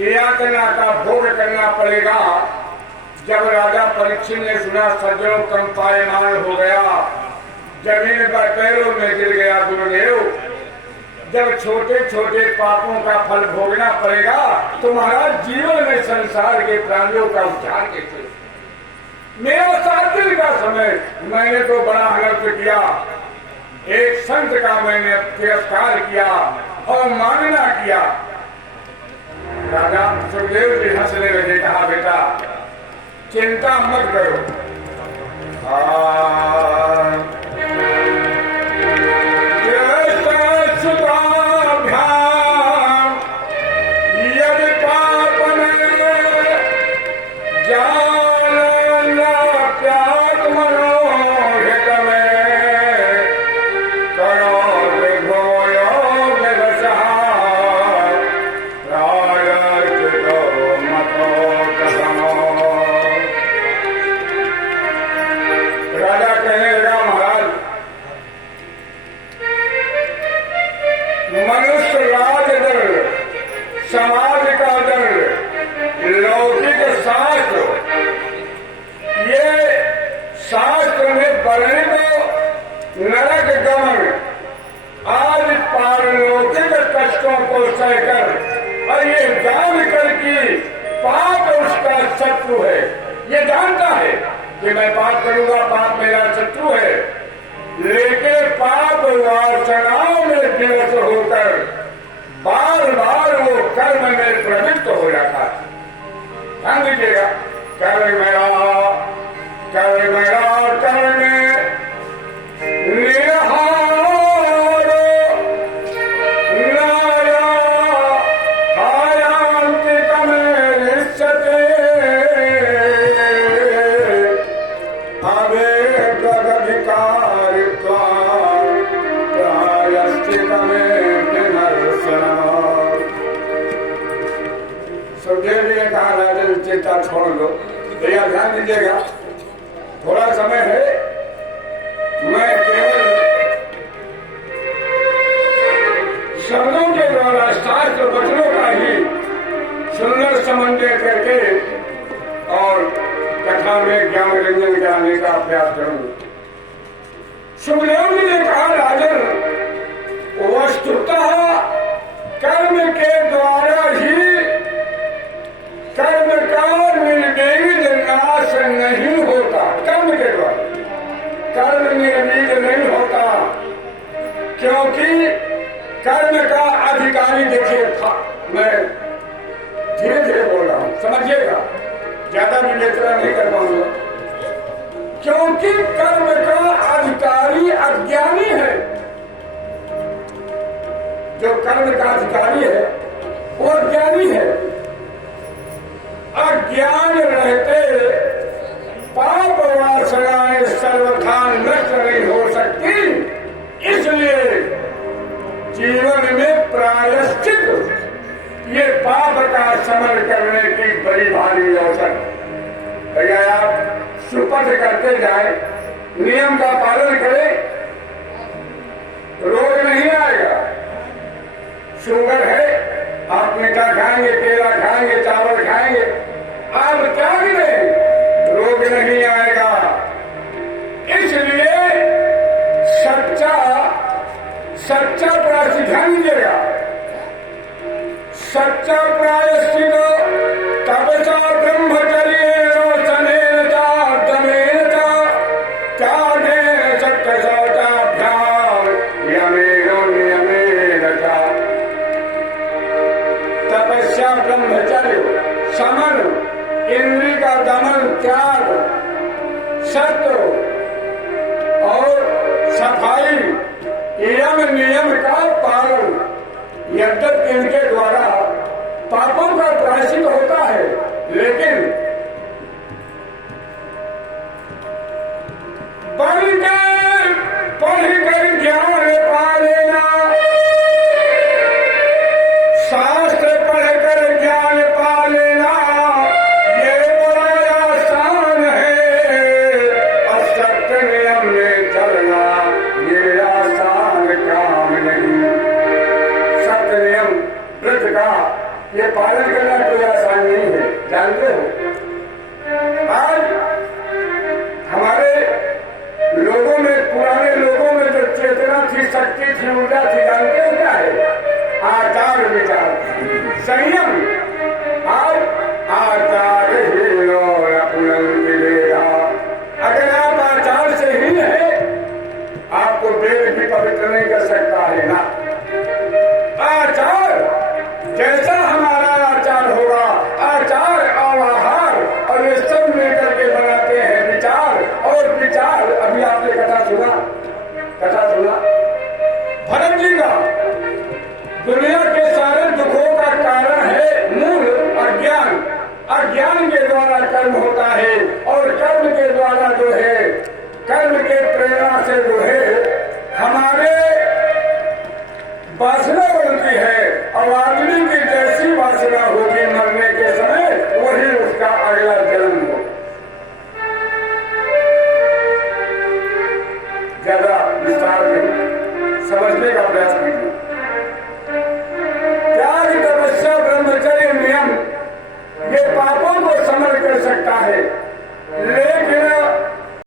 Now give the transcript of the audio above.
यातना का भोग करना पड़ेगा। जब राजा परीक्षित ने सुना सज्जनों कम पायमान हो गया, जमीन पर पैरों में गिर गया गुरुदेव। जब छोटे छोटे पापों का फल भोगना पड़ेगा तो महाराज जीवन में संसार के प्राणियों का उद्धार कैसे? मेरा 7 दिन का समय, मैंने तो बड़ा अनर्थ किया। एक संत का मैंने तिरस्कार किया और मानना किया। राजा सुखदेव जी हंसने लगे, कहा बेटा चिंता मत करो। नरक गमन आज पारलौकिक कष्टों को सहकर और ये जान कर कि पाप उसका शत्रु है, ये जानता है कि मैं पाप करूंगा, पाप मेरा शत्रु है, लेकिन पाप वासनाओं में विवश होकर बार बार वो कर्म में प्रवृत्त हो जाता है। ध्यान दीजिएगा, कर्म मेरा कर्म चिंता छोड़ दो। भैया ध्यान दीजिएगा, थोड़ा समय है, मैं केवल शब्दों के द्वारा शास्त्र वचनों का ही सुंदर समन्वय करके और कथा में ज्ञान रंजन कराने का प्रयास करूंगा। सुखदेव जी ने कहा राजन, वस्तुतः कर्म के द्वारा ही कर्म का निर्विघ्न नाश नहीं होता। कर्म के द्वारा कर्म निर्विघ्न नहीं होता, क्योंकि कर्म का अधिकारी देखिए था। मैं धीरे धीरे बोल रहा हूं, समझिएगा, ज्यादा विवेचना नहीं कर पाऊंगा, क्योंकि कर्म का अधिकारी अज्ञानी है। जो कर्म का अधिकारी है वो अज्ञानी है। अज्ञान रहते पाप वासनाएं सर्वथा नष्ट नहीं हो सकती, इसलिए जीवन में प्रायश्चित ये पाप का शमन करने की बड़ी भारी अवसर। भैया आप सुपथ करते जाए, नियम का पालन करें, रोग नहीं आएगा। शुगर है, आप मीठा खाएंगे, केला खाएंगे, चावल खाएंगे, आप क्या भी नहीं, रोग नहीं आएगा। इसलिए सच्चा प्रायश्चित, ध्यान दीजिएगा, सच्चा प्रायश्चित तपसा ब्रह्मचर्य रोचनेन च दमेन च त्यागेन सत्य शौचाभ्याम नियमेन च। तपस्या, ब्रह्मचर्य, समन, इंद्रिय का दमन, त्याग, सत्य और सफाई, यम नियम का पालन, यद्यपि इनके द्वारा पापों का प्रायश्चित होता है, लेकिन पढ़कर ज्ञान पा लेना, शास्त्र पढ़कर ज्ञान पा लेना, ये बड़ा आसान है। असत्य नियम में चलना ये आसान काम नहीं। सत्य नियम व्रत का ये पालन करना करना कोई आसान नहीं है, जानते हो। आज हमारे लोगों में, पुराने लोगों में जो चेतना थी, शक्ति थी, ऊर्जा थी, जानते हो क्या है? आचार विचार, संयम। आज आचार ही और अगर आप आचार से ही है, आपको वेद भी पवित्र नहीं कर सकता है ना। आचार, जैसा हमारा आचार होगा, आचार और आहार और ये सब मिलकर के बनाते हैं विचार। और विचार, अभी आपने कथा सुना भरत जी का, दुनिया के सारे दुखों का कारण है मूल अज्ञान। अज्ञान के द्वारा कर्म होता है और कर्म के द्वारा जो है, कर्म के प्रेरणा से जो है हमारे वासना बनती है। और आदमी की जैसी वासना होगी मरने के समय, वही उसका अगला जन्म हो। ज्यादा विस्तार नहीं, समझने का प्रयास कीजिए।